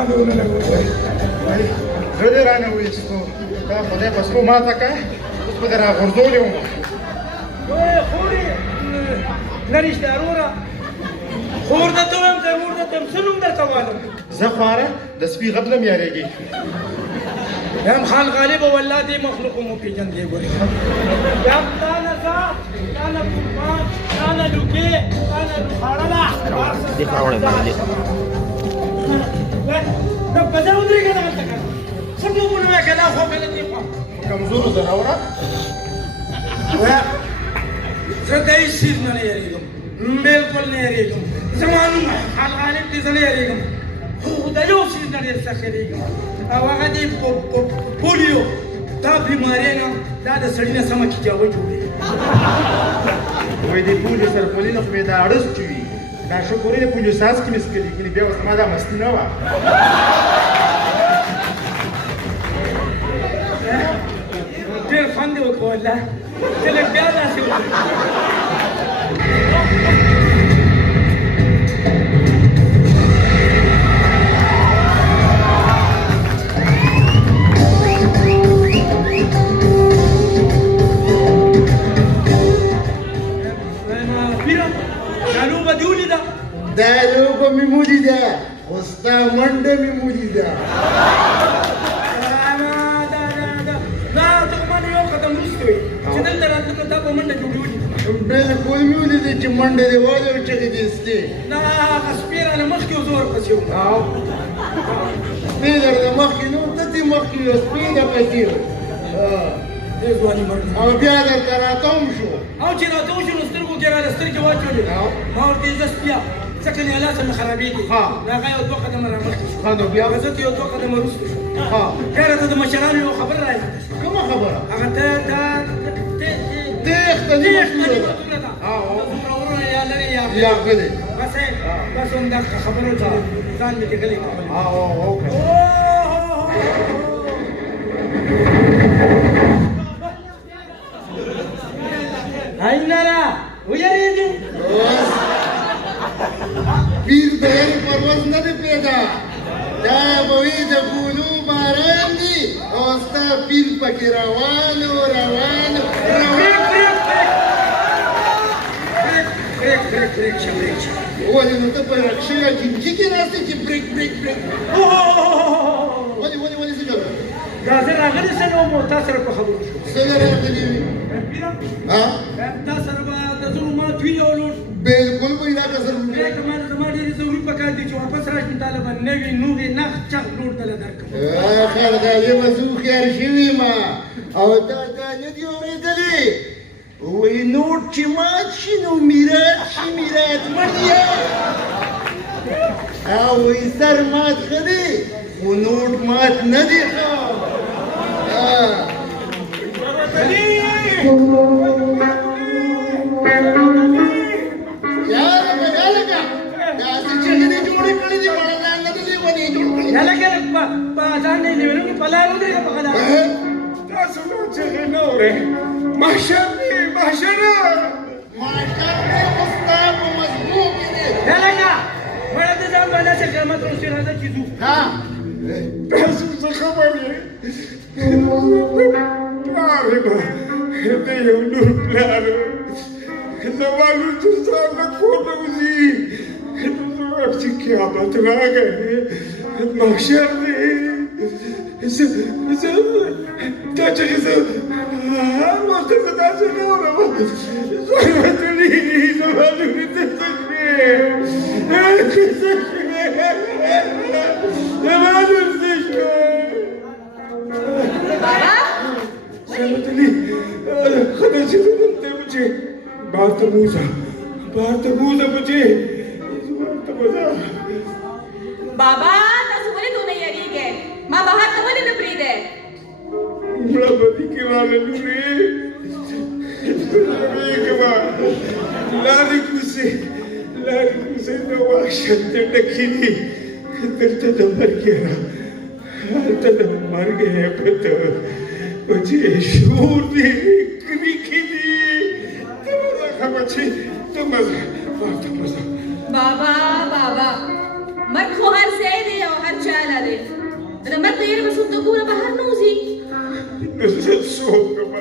باندې ونه لګوي زه دې رانه وویل چې دا خدای په سپو ماته کړه اوس به دې راغورځولې وم خورې نه رشته وروره خور درته وایم ضرور درته وایم څه نوم درته وایم زه خواره د سپي غږ نه م یارېږي یم خان غالب والله دې مخلوق مو پېژندې ګورې یم تا نه ځه تا نه قربان تا نه لوکې تا نه لوخاړله دا په ځای ودرېږه دغلته که څه ټوپونه وایه که دا خوا که نه دې خوا کمزورو ځناوره زه د هېڅ چیز نه نه یېرېږم بلکل نه یېرېږم زما نوم خان غالب دی زه نه یېرېږم خو د یو چیز نه ډېر سخت یېرېږم او هغه دی پولیو دا بیمارۍ نه دا د سړي نه سمه کیجاوه جوړوي وایي د پولیو سره پولي نه خو مې دا اړس چې وي دا شکر یې د پولیو ساز کې مې څکلي کړي بیا اوس ما دا مستي نه وه ډېر خوند یې وکړه والله ته لږ بیا داسې وکړه دا لوبه مې ولیده خو ستا منډه مې ولیده دا ته خو ما نه یو قدم وروسته وې چې دلته راتلم نو تا په منډه کې ولید بالکل مې ولیده چې منډه دې والې او چغې دې ستې نه هغه سپی رانه مخکې و زه ورپسې وم سپی درنه مخکې نه و ته دې مخکې وې سپی درپسې و ډېر ځواني مړ او بیا درته راتاو شو او چې راته وشو نو سترګو کې راله سترګې واچولې ما ورته زه سپیه ځکه نیالات مې خرابېږي نو هغه یو دوه قدمه رامخکې شو نو بیا زه ته یو دوه قدمه وروسته شو بیا راته د مشرانو یو خبره راياده شوه کومه خبره هغه ته دا تېښته نیمه توره ده دومره ورونه یا لرې یا غلې بس همدغه خبرو چې ځان مې کې غلی کړلی عینره ویریږي پیر د هر پرواز نه دی پیدا دا به وي د ګلو باران دی او ستا پیر پکې روانو بریک شه ولې نو ته په رکشه یا جنجي کې راستې چې بریک ولې څه کوې دا زه راغلی سم وم او تا سره په خبرو شو څنګه راغلي وي تا سره به د زړو ما تویولو بالکل به دا کسر بیا که ما زما ډېرې ضروري پکار دي چې واپس راشم تا له به نوي نوغې نغ چغ نور دله درکړم خیر دا زه به زه هوښیار شوي ما او تا نه دي اورېدلې وایي نوټ چې مات شي نو میرات شي میرات مړیا او وایي سر مات ښه دی خو نوټ مات نه دی ښه تاسو نو چغې نه اورئ محشر دی محشره خو ستا په مضمون کې دی هلکه مړه ته ځان باندې چې قیامت روسي راځه چې ځو تاسو څه خبر یې پلار یم د یو لور پلار زما لور چې ستا نه کور ته وځي چې قیامت راغی محشر دی دا چغې زه هر وخت زه دا چغې اورم زړه مې تړېږي زما لورې ته څه شوې زما لور څه شوې سلامتلي خدای چې زه دلته یم چې بهر ته بوځه بچې بهر ته بوځه بابا تاسو ولې دونه یریږئ ما بهر ته ولې نه پرېږدئ مړه بدي کې راغله لورې وېږمه لارې کوڅې د وحشت نه ډکې دي دلته د مرګ هلته د مرګ هیبت بچې شور دی کریکې دي ته مزه ښه بچې ته مزه بابا مرګ خو هر ځای دی او هر چا له زه څوک یم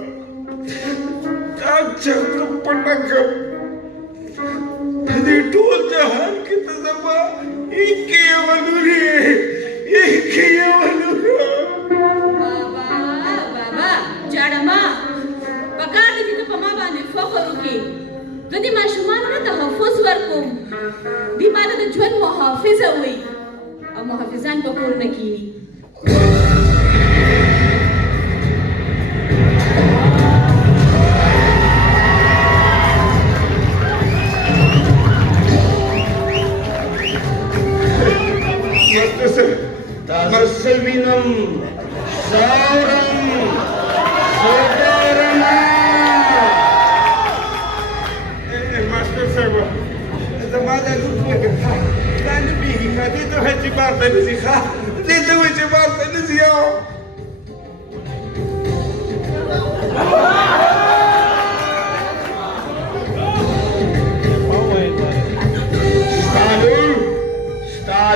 دا چېرته پټه کړم په دې ټول جهان کې ته زما ایکې یوه لور یې ایکې یوه لور. بابا جاړه ما پکار دي چې ته په ما باندې فخر وکړې. زه دې ماشومانو ته تحفظ ورکوم. دې ما ته د ژوند محافظه وایي او محافظان په کور نه کښېني. تاسو وینم ساورم سودارما ماسټر صاحب زما د لور فکر دا نه بیږي ښه دې ته وایي چې بار ته نه ځي ښه دې ته وایي چې بار ته نه ځي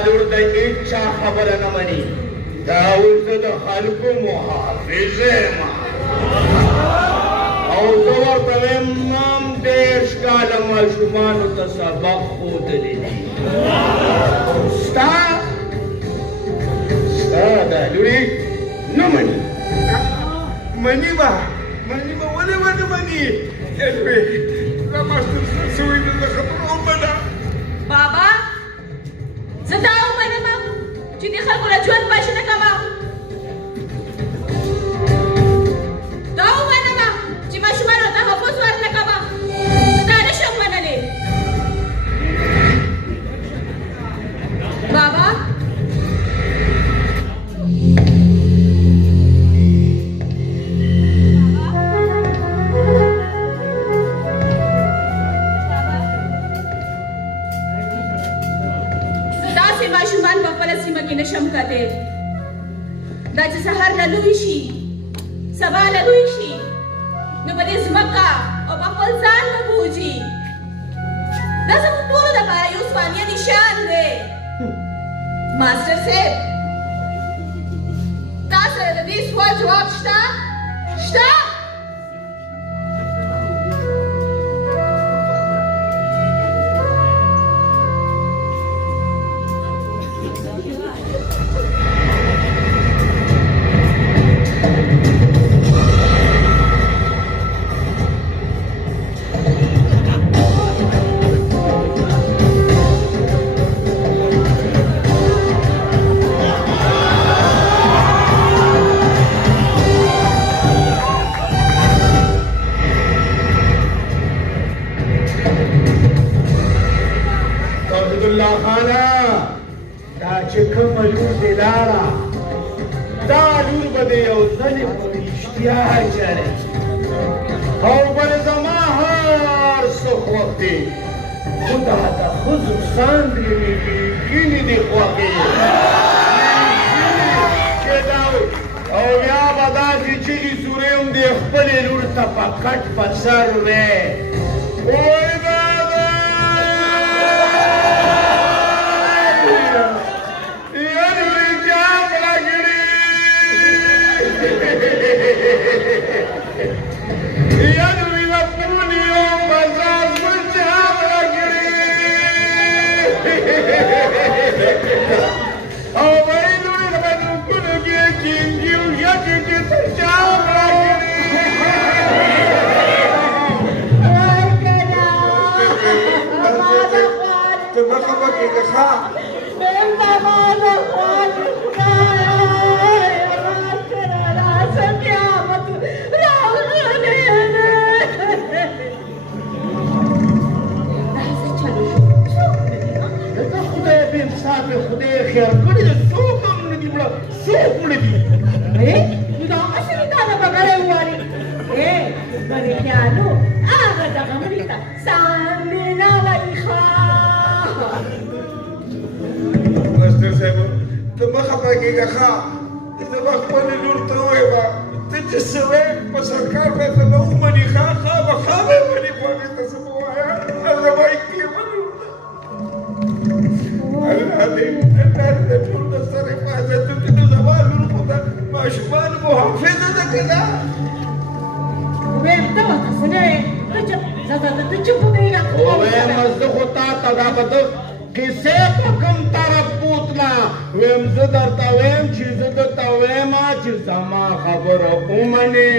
لور د هېچا خبره نه مني دا اوس زه د خلکو محافظ یم او زه ورته وایم مام 10 کاله ماشومانو ته سبق ښودلی دي ستا دا لورې نه مني مني به ولې ونه مني دا ماسټر صاحب څه وایي د خبرو ومنه. بابا زه دا ومنم چې د خلکو له ژوند پاشنه کوم. دا ومنم چې ماشومانو ته تحفظ ورنه کوم. زه دا نشم منلی. بابا ماشومان په خپله سیمه کې نشم کتی. دا چې سهار له لوی شي سبا له لوی شي نو په دې ځمکه او په خپل ځان به بوځي. دا زموږ ټولو دپاره یو ځوانیه نشان دی. ماسټر صاحب تا سره د دې سوال جواب شته؟ ماشومان محافظه ده که نه ته چپ وګورې ویم زه خو تا ته دا به د کیسې په کوم طرف بوتله ویم زه درته ویم چې زه درته ویم چې زما خبره ومنې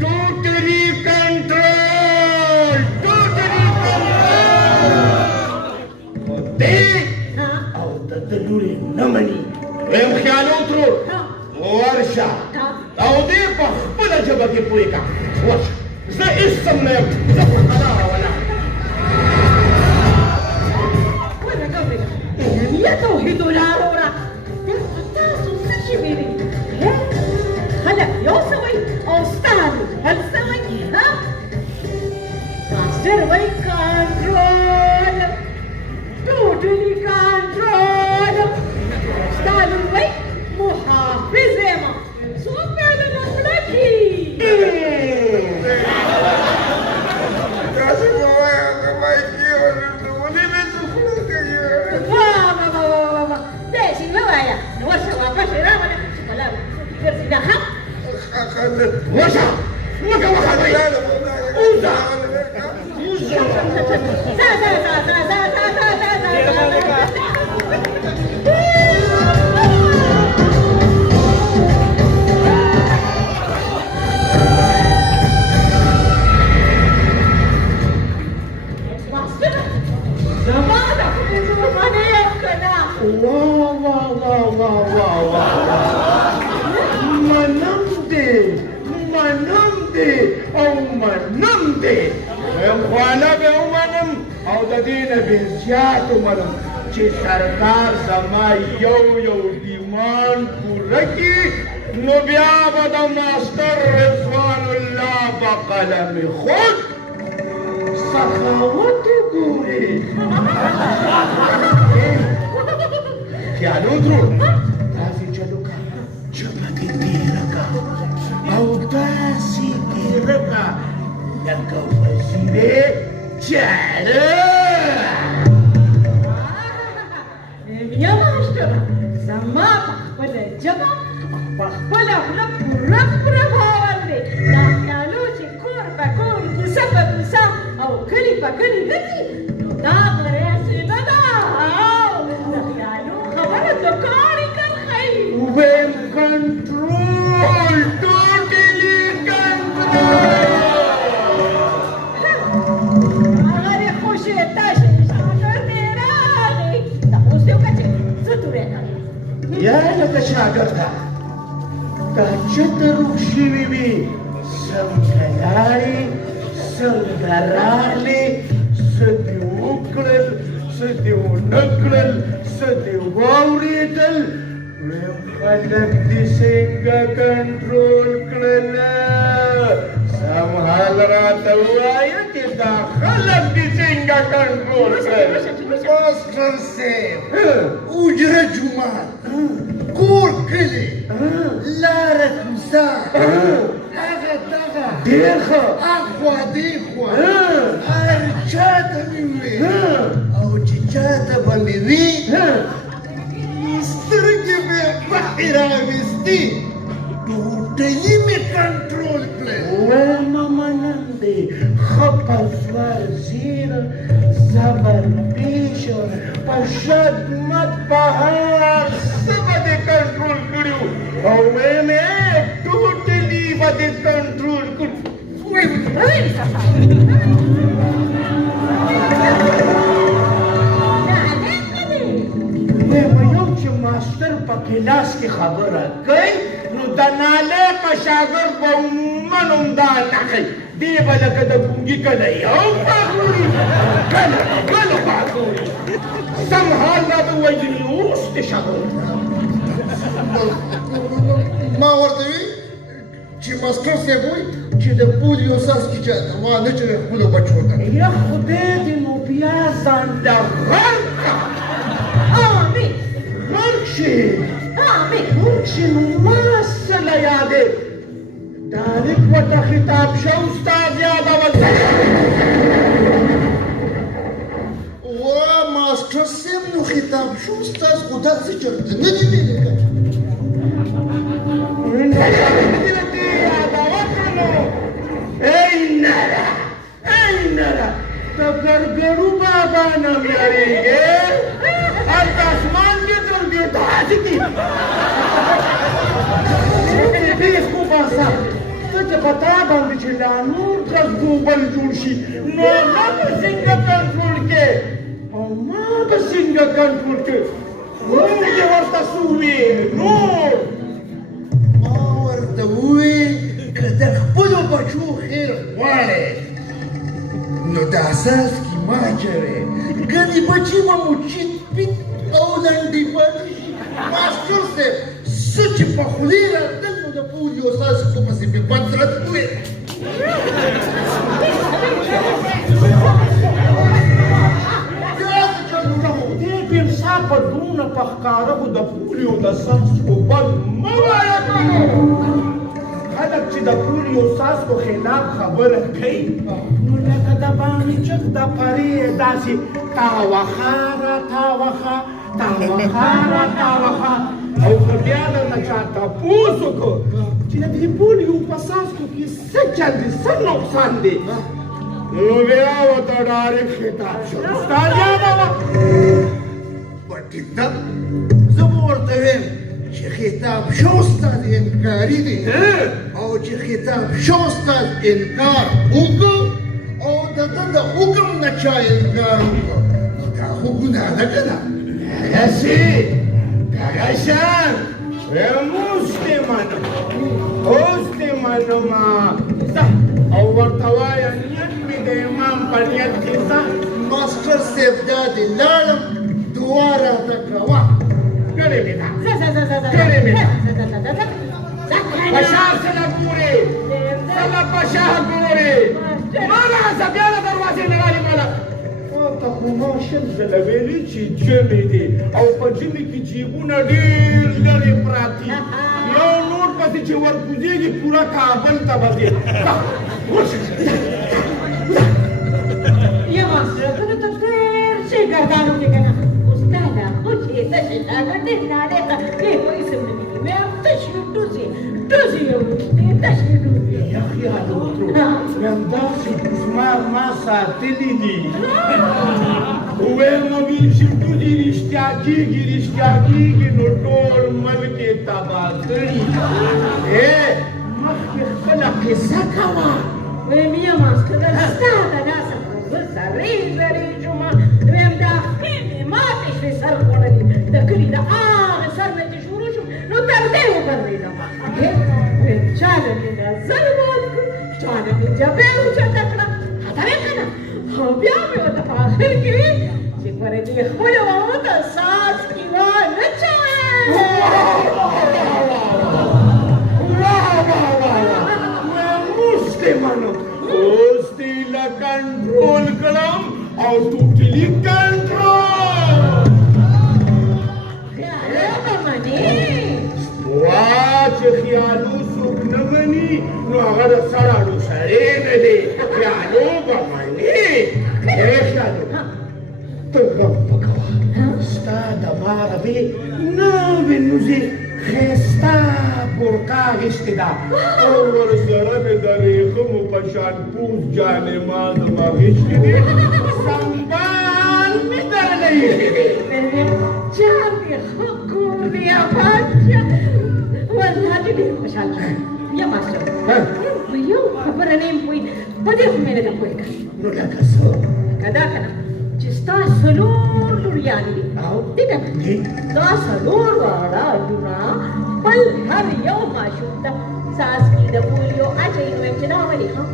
ټوټلي کنټرول دی او د ده لورې نه مني ویم خیال وترو ورشه او دې په خپله ژبه کې پوه کړه ورشه زه هېڅ څه نه یم زه په قراره ولاړ يا توحيد العرورة شبيري هلا يوسوي أستاذ هل سوي ها ماستر وي كنترول توتالي كنترول أستاذ وي محافظ ما سوبر المملكي وشا مكا وخذي اوزا زیات ومنم چې سرکار زما یو ډیمانډ پوره کړي نو بیا به د ماسټر رضوان الله په قلم خود سخاوت وګوري خیال وترو داسې چلو کا ژبه دې تېره کا او داسې تېره کا لکه وزیرې چاړه يا ماشتر زما خپله ژبه په خپله خوله پوره باور دی دا خیالو چې کور په کور کوڅه په کوڅه او کلي په کلي ګرځي نو دا رسېده ده او د خیالو خبره د کاڼي کرښی ویم کنټرول ټوټلي کنټرول هغه دې خوشې تشه شاګرد دې راغی تپوس دې وکړه چې څه تورې کوي یا لکه شاګرده دا چته روغ شوي وي څنګه لاړې څنګه راغلې څه دې وکړل څه دې ونه کړل څه دې واورېدل ویم خلک دې څنګه کنټرول کړله سم حال راته ووایه چې دا خلک دې څنګه کنټرول کړل ماسټر صاحب اوجره جومات کور کلی لاره کوڅه هغه دغه ډېر ښه اخوا دېخوا هر چا ته مې وویل او چې چا ته به مې وي سترګې مې پخې راویستې ټوټلي مې کنټرول کړل ویم منم دی ښه پزور زیر زبر پیش په شدمت په هر څه به دې کنټرول کړي او ویم ټوټلي به دې کنټرول کړي ویم چې ماسټر په کلاس کې خبره کوي نو د نالېقه شاګرد به عموماً همدا نښئ دی به لکه د ګونګي کله یو غوږ وړي کله بل غوږ وړي سم حال را به ویلي اوس د شاګرد ما ورته وی چې ماسټر صاحب وایي چې د پولیو څاڅکي چاته وانه چوي خپلو بچو ته یا خدای دې نو بیا ځان له غرق کړه آمین غرق شي آمین غرق شي نو ما څه له یادې تاریخ ورته خطاب شه استاد یادول ماسټر صاحب نو خطاب شو استاد خو داسې چرته نه دي ویلي که نه یادوه کړو ای نره چې لا نور کس ګوبل جوړ شي نو هغه به څنګه کنټرول کې او ما به څنګه کنټرول کې نور دې ورته څه وویل نور ما ورته وویل که د خپلو بچو خیر غواړې نو دا څاڅکي مه اچوې ګنې بچي به مو چیت پیت او لنډې پاتې شي ماسټر صاحب څه چې په خولې راتلل نو د پولیو څاڅکو پسې مې بد راتللی دې پیرسا په دونه په ښکاره خو د پولیو د څاڅکو بد مه وایه خلک چې د پولیو څاڅکو خلاف خبره کوي نو لکه د باندې چک د پرې داسې تاوخه را تاوخه تاوخه را تاوخه او که بیا درنه چا تپوس وکړو چې د دې پولیو په څاڅکو کې څه چل دی څه نقصان دی نو بیا ورته ډایرکټ خطاب شو ستا یاده وه ټیک ده زه به ورته ویم چې خطاب شو ستا د انکاري دی او چې خطاب شو ستا انکار وکړو او د ده د حکم نه چا انکار وکړو نو دا خو ګناه ده که نه هغسې دغشان اوس دې منم اوس دې منمه ځه او ورته وایه نیت مې د امام په نیت کې ځه ماسټر صاحب دا دې لاړم دعا راته کوه کړې مې ده کړې مې ده په شاه سره ګورې سله په شاه ګورې ما راځه بیا د دروازې نه رالې ماله ته خو ما شل ځله ویلي چې جمې دي او په جمې کې جیبونه ډېر لرې پراته یو نوټ پسې چې ورکوزېږي پوره کابل ته به ځې یا ماسټر ته ته ډېر شي ګردانو کې که نه استاده خو چې تشې شاګردې نارې ته خو اسم نه ویلي مې هم تشې ډوزې یو دې تشې ډوزې یا خیال وکړو همداسې دښمن ما ساتلي دي وویل نو ویل چې ډوزې رښتیا کېږي نو ټول ملک یې تباه کړي مخکې خپله قصه کوه ویم یا ماسټر استاده داسې خو زه سرې جومه ویم دا خېمې ماتې شوې سر خوړلي د کلي د هغه سر نه چې شروع شو نو تر دې وګرځېدم ویم چاله مې نظر مات کړ چاله مې جبې اوچته کړه خطرې که نه او بیا مې ورته په آخر کې ویل چې پر دې خپلو ومو ته څاڅکي وانه منو اوس دې له کنټرول کړم او ټوټلي کنټرول وا چې خیالو څوک نه مني نو هغه د سړاړو سړی نه دی خیالو به مني خیالو ته غم مه کوه ستا دماغه به نوې نوزې ښایسته بورقه اخیستې ده او ورسره مې د ریښمو په شان پوست جانماز هم اخیستې دي سنبال مې درنه ایښې دی جان مې ښه کور دی آباد شه والله دې ډېر خوشحال شوم یا ماسټر په یو خبره نه یم پوه په دې خو مې نه ده پوه کړې نو لکه څه لکه دا که نه چې ستا څلور لوریانې دي دې که نه دا څلور واړه جوړه خپل هر یو ماشوم ته څاڅکي د پولیو اچوي نو وایم چې دا ولې ښه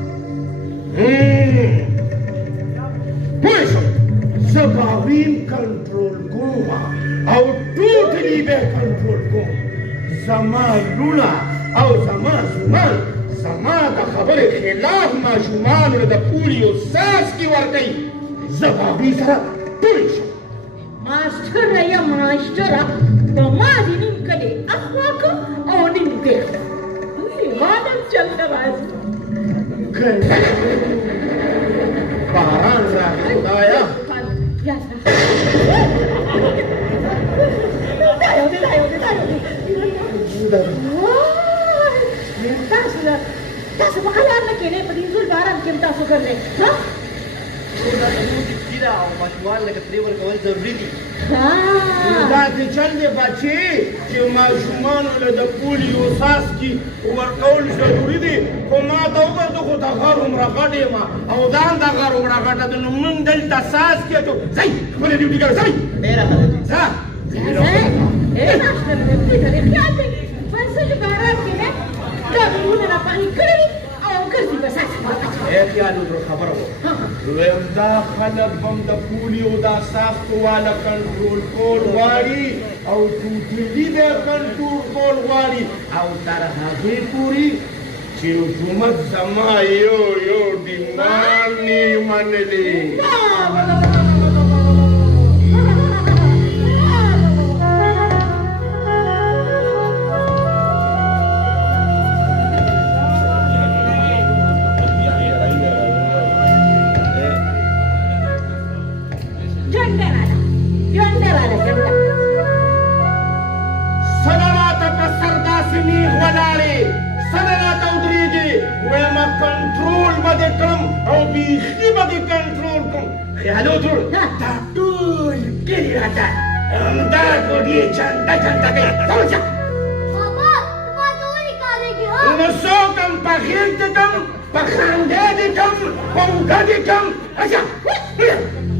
پوه شوم زه به ویم کنټرول کوم او ټوټلي به کنټرول کوم زما لوڼه او زما زومان زما د خبرې خلاف ماشومانو له د پولیو څاڅکي ورکوي زه به هغوی سره پوه شم ماسټره یا ماسټره په ما دې نیم کلي اخوا که او نیم دې ما نن چلته راځي باران راغی خدایه تاسو په حلال نه کېنئ په دې زول باران کې هم تاسو ګرځئ ها دا زموږ د ضروري ده او ماشومان لکه پرې ورکول ضروري دي دا څه چل دی بچې چې ماشومانو له د پولیو څاڅکي ورکول ضروري دي خو ما ته وګوره زه خو د غر عمره غټ یم او دا هم د غر عمره غټه ده نو موږ دلته څاڅکي اچو ځئ خپله ډیوټي کوئ ځئ ډېره ښه ده ځه ماشټر دې دې خیال دی فلسفه باران کې نه دا غوونه را پانی کړی او ګرځي بس خیال وکړه خبره ویم دا خلک به هم د پولیو دا څاڅکو والا کنټرول کول غواړي او ټوټلي به کنټرول کول غواړي او تر هغې پورې چې حکومت زما یو ډیمانډ نه منلی خیال وکړ دا ټول کلي راته همدا ګوډې چنده چنده کوي ځه بابا ما ته ولې کارېږي نو څوک هم په غېږ دې کړم په خندا دې کړم په اوږه دې کړم اچھا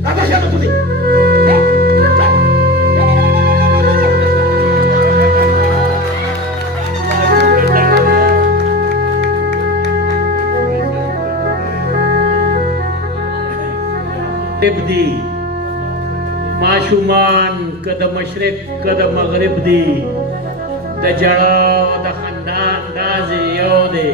هغه شاته کوزي دی ماشومان که د مشرق که د مغرب دی د جړا او د خندا انداز یو دی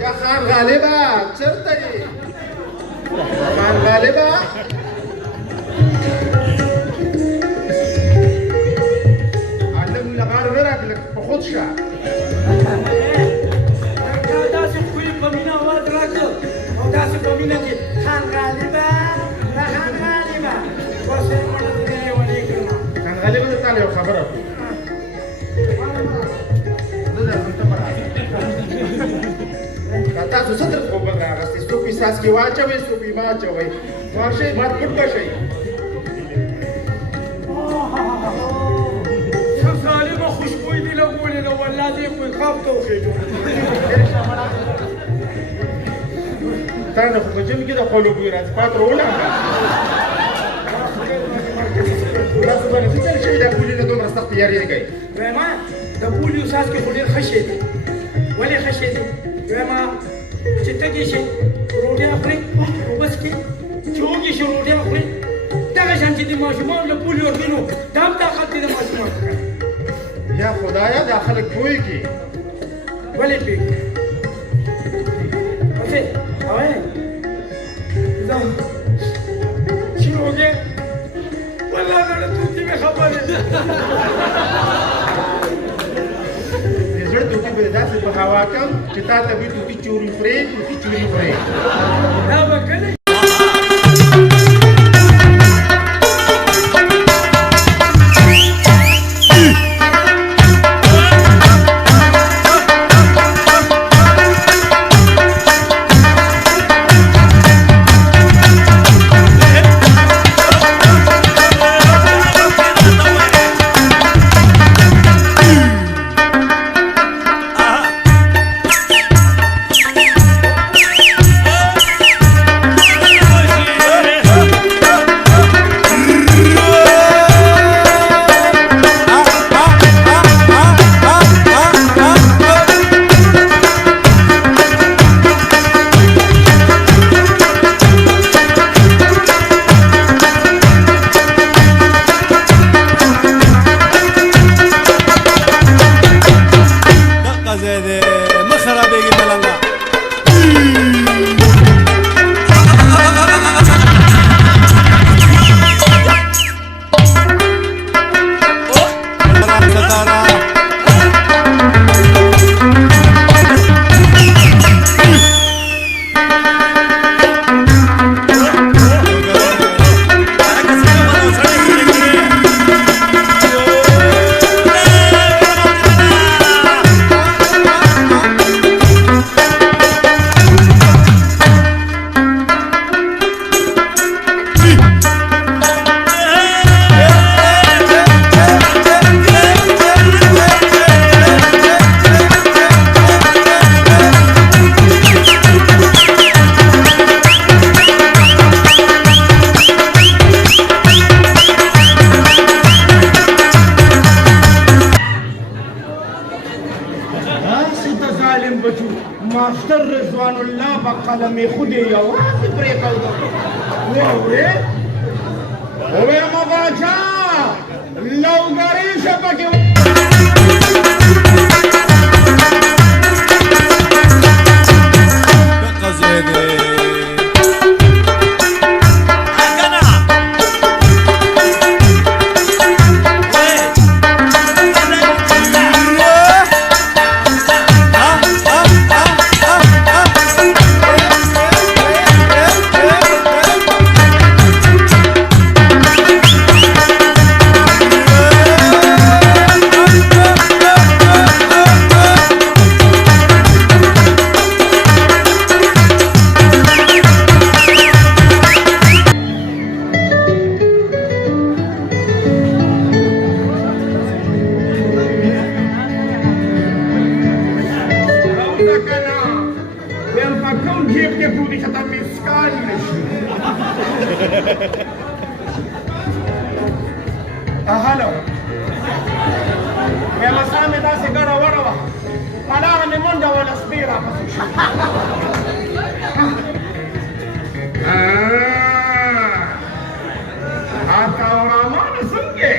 یا خان غالبا چرته یې خان غالبا علم لغار نه راکړه په خود شه داسې خوی په مینه اواز راکړه او داسې په مینه چې خان غالبه خان غالبه ورسره مړه دې ونی کړم خان غالبا ته تعالی خبره تاسو څه تر خو بل راغستې څوک یې ساس کې واچوئ څوک یې مه اچوئ ورشئ مات پټ به شئ ښه ظالمه خوشبوی دې لګولې ده والله دې کوی خواب ته وخېږو تا نه خو په جم کې د خولو بوی راځي پاتره ولاړه تاسو باندې څه چل شوي دا پولي نه دومره سخت یارېږئ وایم د پولیو څاڅکي خو ډېر ښه شی دی ولې ښه شی دی وایم چې تږي شي روټۍ خوري اوبه څښي چې وږي شي روټۍ خوري دغه شان چې د ماشومانو له پولیو ورکوي نو دا هم طاقت دی د ماشومانو یا خدایا دا خلک پوهېږي ولې پوهېږي اوسې اوه زه چې وږې والله زړه توتي مې خبرې زړه توتي به داسې په هوا کړم چې تا ته وي توتي چوري خورې توتي چوري خورې دا به کله ظالم بچو ماستر رضوان الله په قلم خود یوازې پرېښودو واورې ووایم باچا لوګري شه پکې هلو يلا سامي داسې ګډه وړه وه هلهغه مې منډه وله سپي راپسې شو تورامانه څنګه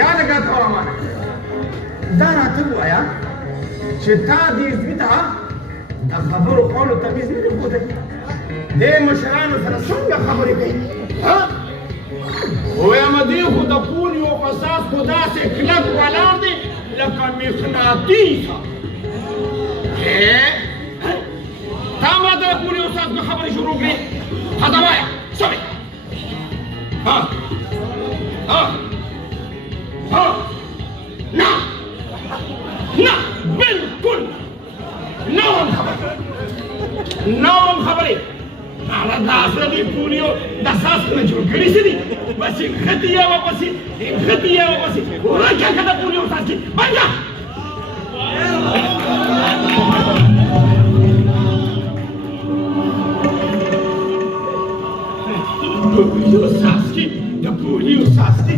یا لږه تورامانه دا راته ووایه چې تا دې سپي ته د خبرو کولو تمیز نه دی ښودلی دې مشرانو سره څنګه خبرې کوي ووایم دې خو د پولیو په اساس خو داسې کلک ولاړ دی لکه مقناطیسه تا ماته د پولیو اساس په خبرې شروع کړې ښه ته وایه څه دی نه نه بلکل نه وم خبرې هغه داسې دې پولیو د اساس نه جوړ کړي څه دي بس انخطي یې واپسې ورکه که د پولیو اساس کې بنجه د پولیو اساس کې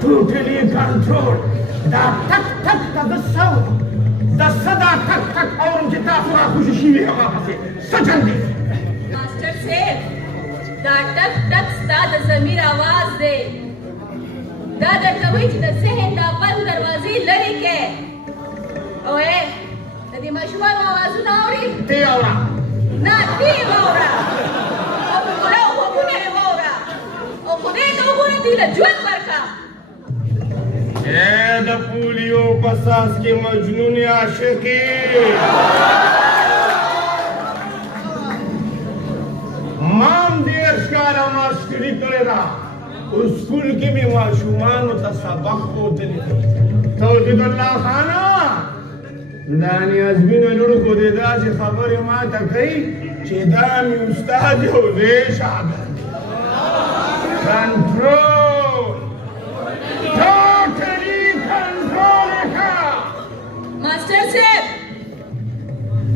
Totally control. Da tak tak da the sound. Da sada tak tak aurum ki taasu ra khushi shiwi hama pase. Sajandi. Master साहब دا ټک ټک ستا د ضمیر आवाज دی دا درته وایي چې د ذهن دا بند دروازې لرې کړې او د دې ماشومانو اوازونه اورې ته اورا نه ته واوره او په ګلو غوږونه یې واوره او خدای ته وګوره دوی له ژوند ورکړه د پولیو په اساس کې مجنون عاشقي مام دېرش کاله ماسټري کړې ده اسکول کې مې ماشومانو ته سبق ښودلی دی توحید الله خانه دا نیازبینه لوړکو دې داسې خبرې ماته کوي چې دا مې استاد او دی شاګرد کنټرول ټوټلي کنټرول یې کړه ماسټر صاحب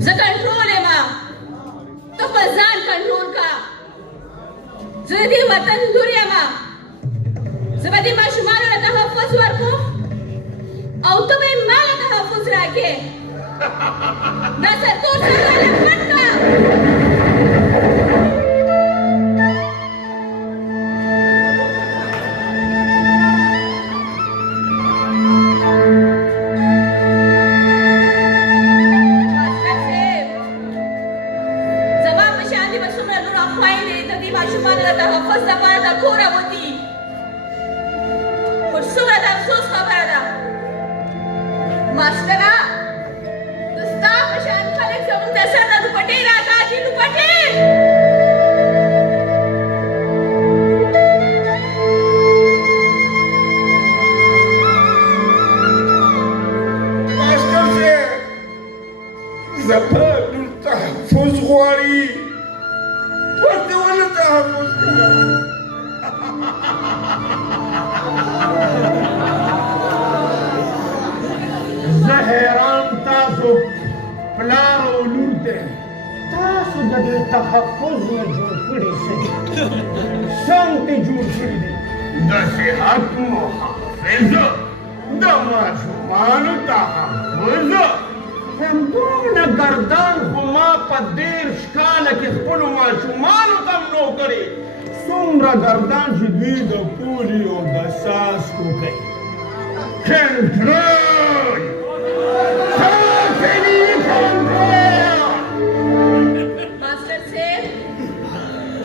زه کنټرول یم ته خپل ځان کنټرول کړه زه د دې وطن لور یم زه به دې ماشومانو له تحفظ ورکړم او ته به یې ما له تحفظ راکړې دا سرتور سره لږ پټ کړه ماسترا دستا پشان خلک زمون د سر نه دوپټې راکاږي دوپټې ماسټر صاحب زما لور تحفظ غواړي ورته ولې تحفظ کوه زه حیران تاسو پلار او لور دی تاسو د دې تحفظ نه جوړ کړي سئ څنګ ته جوړ کړي دي د صحت محافظ د ماشومانو تحفظ همدومره ګردان خو ما په 13 کاله کې خپلو ماشومانو ته هم نو کړې څومره ګردان چې دوی د پولیو د څاڅکو کوي کنټرول ساتنې کنټرول ماسټر صاحب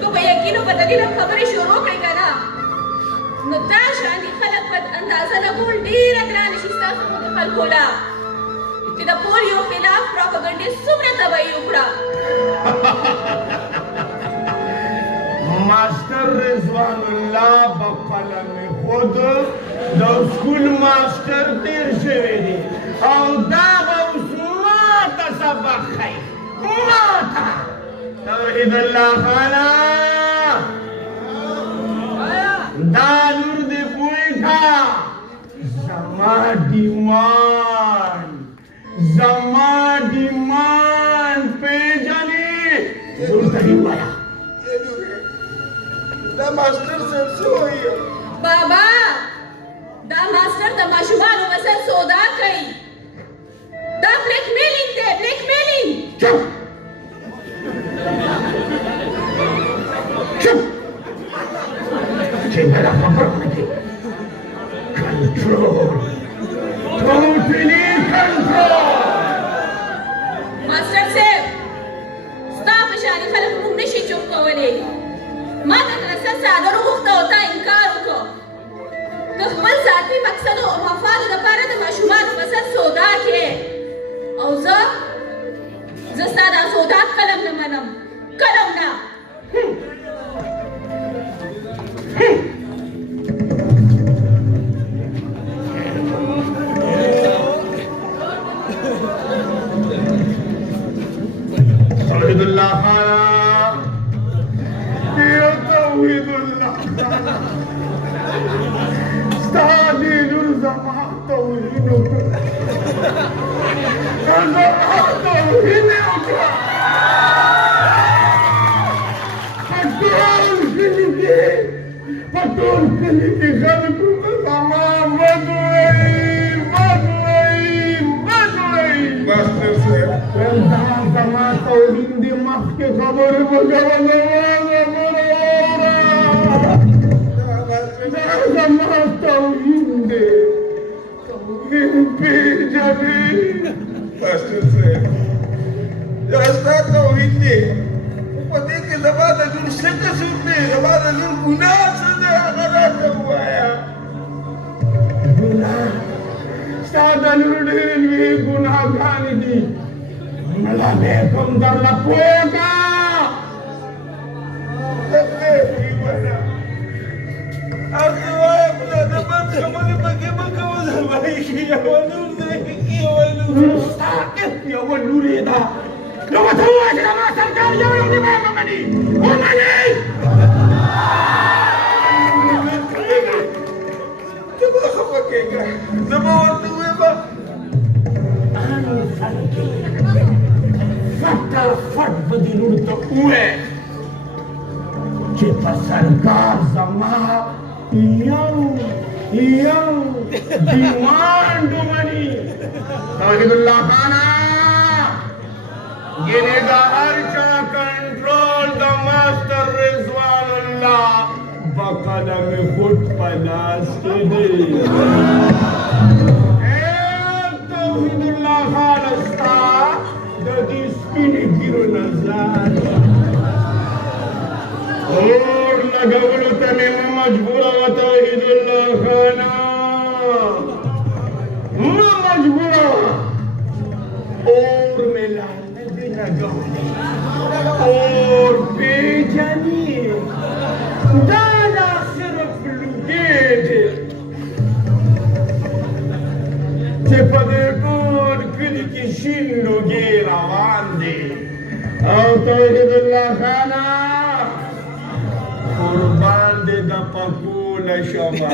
تو به یقینو په دلیل خبرې شروع کړې که نه نو دا شانې خلک په اندازه لګول ډېره ګرانه شي ستاسو غوندې خلکو له چې د پولیو خلاف پروپاګنډې څومره تباهي وکړه ماسٹر رضوان اللہ بقلم خود د سکول ماسٹر تیر شوی دی او دا به اوس ماته سبق ښیي ماته توحید الله خانه دا لور دې پوه کا زما ډیمانډ پیژنې ورته یې ووایه دا ماسټر صاحب څه وایي بابا دا ماسټر د ماشومانو وسل سودا کوي دا بلیک میلینګ دی بلیک میلینګ چپ چې مېله خبره ونه کړي کنټرول ټوټلي کنټرول ماسټر صاحب ستا په شانې خلک موږ نشي چوپ کولی ما ته د رسل څادر وغوښته او تا انکار وکړو که خپل ذاتي مقصدو او مفادو دپاره د ماشومانو په سر سودا کې او زه ستا دا سودا کلم نه منم کلم نه توحید الله خانه توحید الله ستا دې لور زما توهین وکړه زما توهین وکړه په ټول کلي کې خلکو ته زما بد وایي ماسټر صاحب دا زما توهین دې مخکې خبرې وکړه زما توهین دی توهین پیژنې ماسټر صاحب دا ستا توهین دی په دې کې زما د لور څه قصور دی زما د لور ګناه څه دی هغه راته ووایه ګناه ستا د لور ډېرې لویې ګناهګانې دي ملا به کوم درله پوه کا او ته وایه خدای د بد خبرې پکې مه کوه زما ایښې یوه لور دی یوه لور ستا یوه لور یې ده نو ورته ووایه چې زما سرکار یو دې به ومني ته به خفه کېږه زه به ورته ووایم فټافټ به دې لور ته ووایې چې په سرکار زما یو ډیمانډ ومني توحید الله خانه ګینې د هر چا کنټرول د ماسټر رضوان الله په قلم خود په لاس کې دی توحید الله خانه ستا د دې سپینې ګیرو نظر اور لګولو ته مې مه مجبوروه توحید الله خانه مه مجبوروه اور مې لا نه دي لګولی اور پیژنې دا لا صرف لوګې دی چې په دې ټول کلي کې شین لوګې روان دي او توحید الله خانه قربان دې د پکوله شمه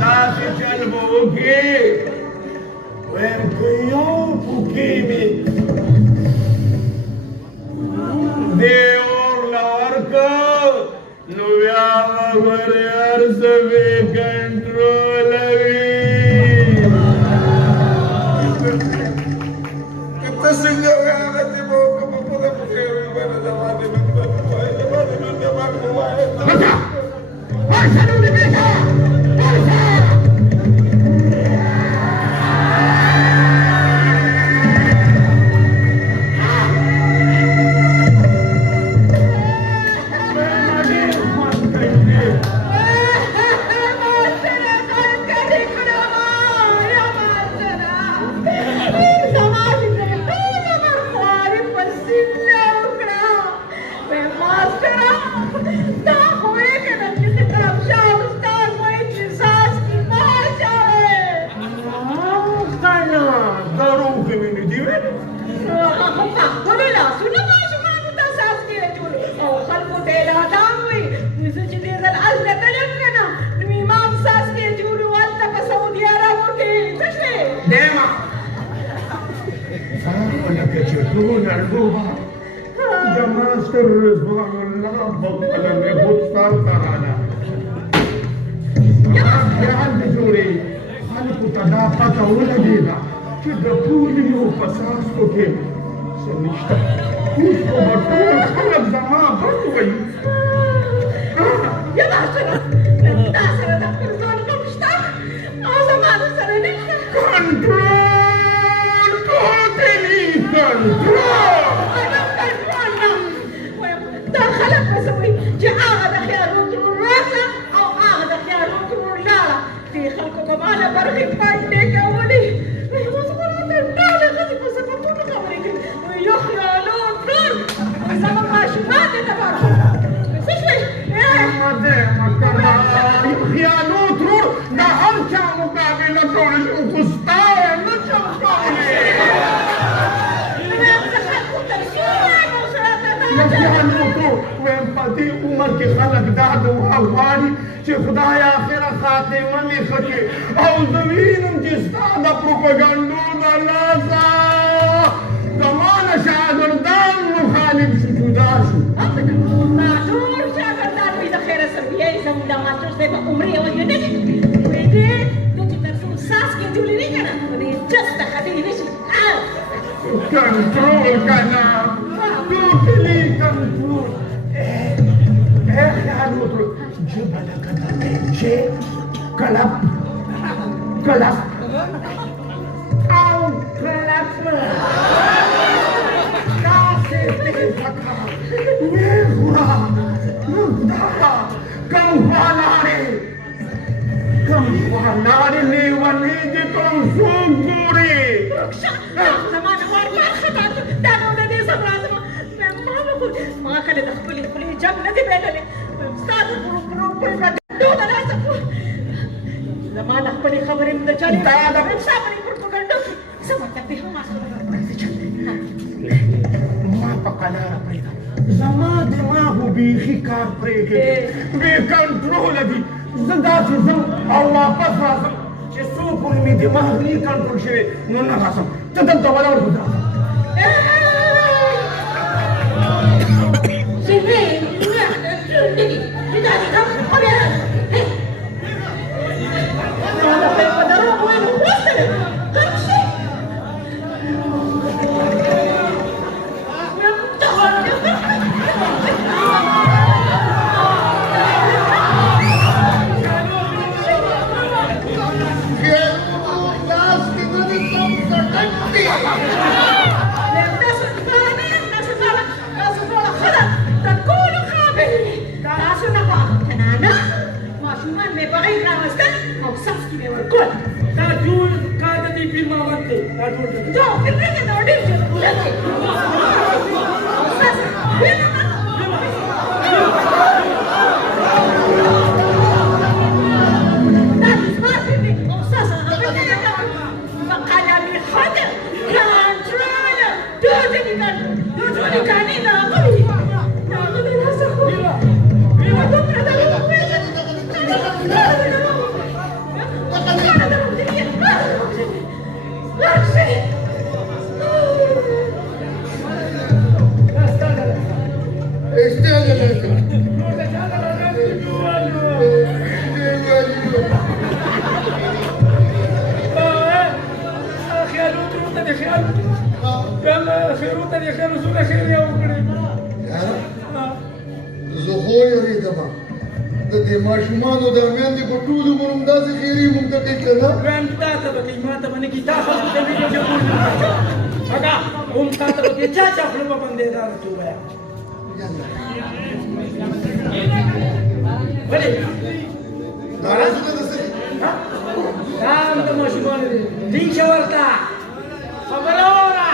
داسې چل به وکړې ویم که یو پوکې مې यार सभी कंट्रोल कितना सिंगर गाना थे वो कब पता मुझे मैंने जमाने में Master Rizwanullah Baqala ne khud saal tarana ध्यान जोड़े हल को तदा पता हो लगेगा कि पूरी पसास को के सनिष्ठा उसको बटोर खलब जमा बन गई يا معشر الناس اللي تقولون مشتاق زمان سنة control totally control دخلت بسوي جاء هذا خيار وترور راسه او هذا خيار وترور لا في خلقكم انا برغي بايدك اولي وصبرت النار غادي بسببون خبرك ويخيالون دول زمان ما شفات تبارك خيانات رور ده هرچا مقابله کولش او کوستای نه چمکاولی ویمپاتی عمر کې خلک دا دعا غواړي چې خدایا آخره خاتمه مې ښه کړي او زه وینم چې ستا د پروپاګانډو د لاسه زما نه شاګردان مخالف شو جدا شو معذور شاګردان وي د خیره سرویه زموږ د ماسټر صاحب عمرې ویلې نه دي دې چې تاسو ساس کې جوړې نه کنه دې جست خبرې نشي کنټرول کنه ټوټلی کنټرول خیال وکړو ژبه لکه د چې کلب کلب او کلب داسې تیزه کړه ویې خورا خدایا کوم خوالاړې لیونې دې کوم څوک ګوري زمان مار خطا دا نو د دې سره راځم ما کله د خپل جنگ نه دی ویلې استاد په دوه راځم زمان خپل خبرې د چالي دا د صبرې پروپاګاندا سمه ته هم ما په قلاره پرېږده زما دماغ بیخي کار پرېږدي بې کنټروله دي زه داسې ځم او واپس راځم چې څو پورې مې دماغ نه کنټرول شوی نو نه راځم ته دلته ولاړ ګذاره ته دې خیال الله خیرو ته دې خیر رسوله خیر یې وکړې یاره زه خو یېرېدم د دې ماشومانو د میندې په ټول عمر همداسې خیري موږ ته کوي که نه ویم تا ته به کوي ما ته به نه کوي تا خلکو ته ویډیو چې موږ هغه هم تا ته به کوي چا چا خوله به بندېدا ته ووایه ولې ناراضه ده څه دا هم د ماشومانو دی ټینګ شه ورته خبره واوره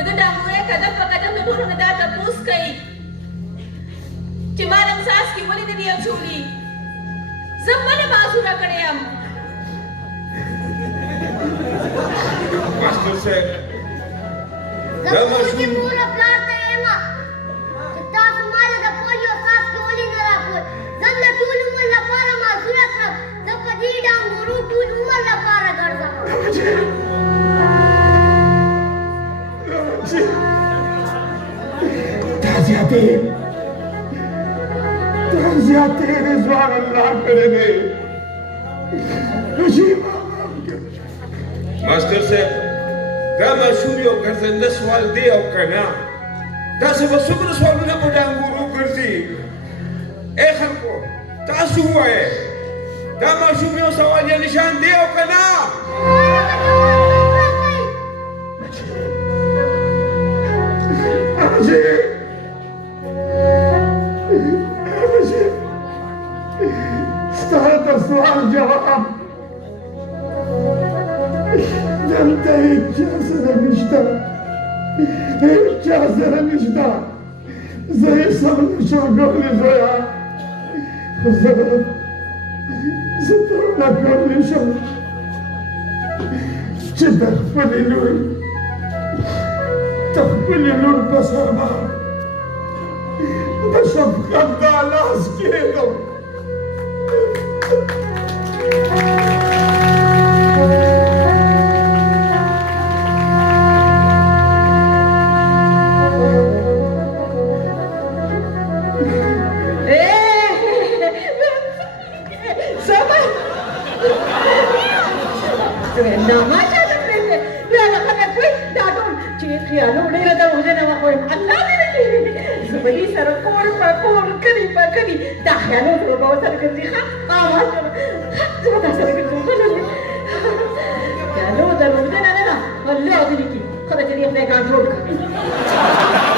Kita dah mulai kadang-kadang dulu nak dah terpus kai. Cuma ساس کې ولې نه دي اچولي زه بله معذوره کړې یم ماسټر صاحب زه پوهېږم مور او پلار ته یم چې تاسو ما ته د پولیو څاڅکي ولې نه راکول زه د ټول عمر لپاره معذوره کړم زه په دې ډانګورو ټول عمر لپاره ګرځم تعزیتې رضوان الله کړې دي ماسټر صاحب دا ماشوم یو ګرځنده سوال دی او کنه تاسو به څومره سوالونه په ډانګورو ګرځي اے خلکو تاسو ووایئ دا ماشوم یو سوال یا نشان دی او کنه ستا سوال جواب دلته هیچا سره نشته هیچا سره نشته زه یې سم نشم کولی زویا زه ټوله کولی شم چې د خپلې لور په سر به د شفقت دا لاس کېږدم Allah dili ki, kada jadi apa yang kau